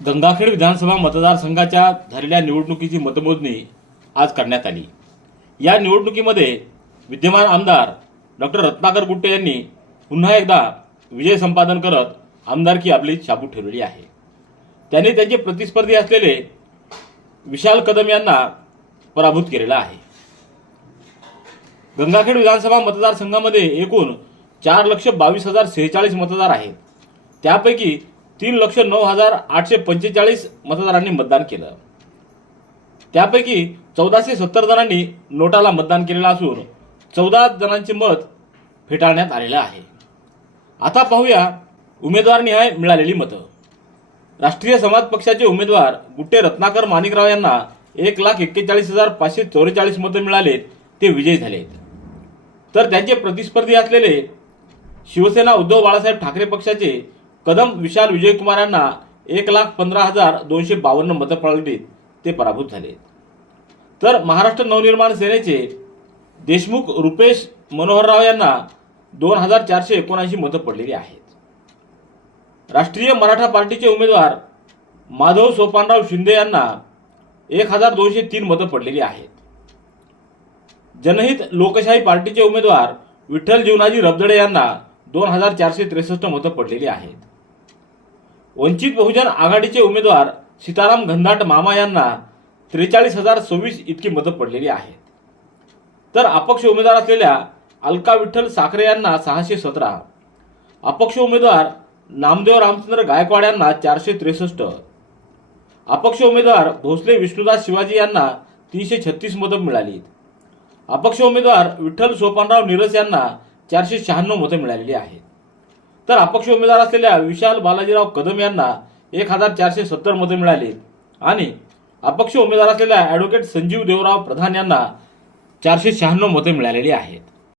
गंगाखेड विधानसभा मतदारसंघाच्या झालेल्या निवडणुकीची मतमोजणी आज करण्यात आली. या निवडणुकीमध्ये विद्यमान आमदार डॉक्टर रत्नाकर गुट्टे यांनी पुन्हा एकदा विजय संपादन करत आमदारकी आपली छापू ठेवलेली आहे. त्यांनी त्यांचे प्रतिस्पर्धी असलेले विशाल कदम यांना पराभूत केलेला आहे. गंगाखेड विधानसभा मतदारसंघामध्ये एकूण चार लक्ष बावीस हजार सेहेचाळीस मतदार आहेत. त्यापैकी तीन लक्ष नऊ हजार आठशे पंचेचाळीस मतदारांनी मतदान केलं. त्यापैकी चौदाशे सत्तर जणांनी नोटाला मतदान केलेलं असून चौदा जणांचे मत फेटाळण्यात आलेलं आहे. आता पाहूया उमेदवारनिहाय मिळालेली मतं. राष्ट्रीय समाज पक्षाचे उमेदवार गुट्टे रत्नाकर माणिकराव यांना एक लाख एक्केचाळीस हजार पाचशे चौवेचाळीस मतं मिळालेत ते विजयी झालेत. तर त्यांचे प्रतिस्पर्धी असलेले शिवसेना उद्धव बाळासाहेब ठाकरे पक्षाचे कदम विशाल विजयकुमार यांना एक लाख पंधरा हजार दोनशे बावन्न मतं पडली ते पराभूत झाले. तर महाराष्ट्र नवनिर्माण सेनेचे देशमुख रुपेश मनोहरराव यांना दोन हजार चारशे एकोणऐंशी मतं पडलेली आहेत. राष्ट्रीय मराठा पार्टीचे उमेदवार माधव सोपानराव शिंदे यांना एक हजार दोनशे तीन मतं पडलेली आहेत. जनहित लोकशाही पार्टीचे उमेदवार विठ्ठल जीवनाजी रबदडे यांना दोन हजार चारशे त्रेसष्ट मतं पडलेली आहेत. वंचित बहुजन आघाडीचे उमेदवार सीताराम घनदाट मामा यांना त्रेचाळीस हजार सव्वीस इतकी मतं पडलेली आहेत. तर अपक्ष उमेदवार असलेल्या अलका विठ्ठल साखरे यांना सहाशे सतरा. अपक्ष उमेदवार नामदेव रामचंद्र गायकवाड यांना चारशे त्रेसष्ट. अपक्ष उमेदवार भोसले विष्णुदास शिवाजी यांना तीनशे छत्तीस मतं मिळाली अपक्ष उमेदवार विठ्ठल सोपानराव निरस यांना चारशे शहाण्णव मतं मिळालेली आहेत. तर अपक्ष उमेदवार असलेल्या विशाल बालाजीराव कदम यांना एक हजार चारशे सत्तर मतं मिळाली. आणि अपक्ष उमेदवार असलेल्या ॲडव्होकेट संजीव देवराव प्रधान यांना चारशे शहाण्णव मतं मिळालेली आहेत.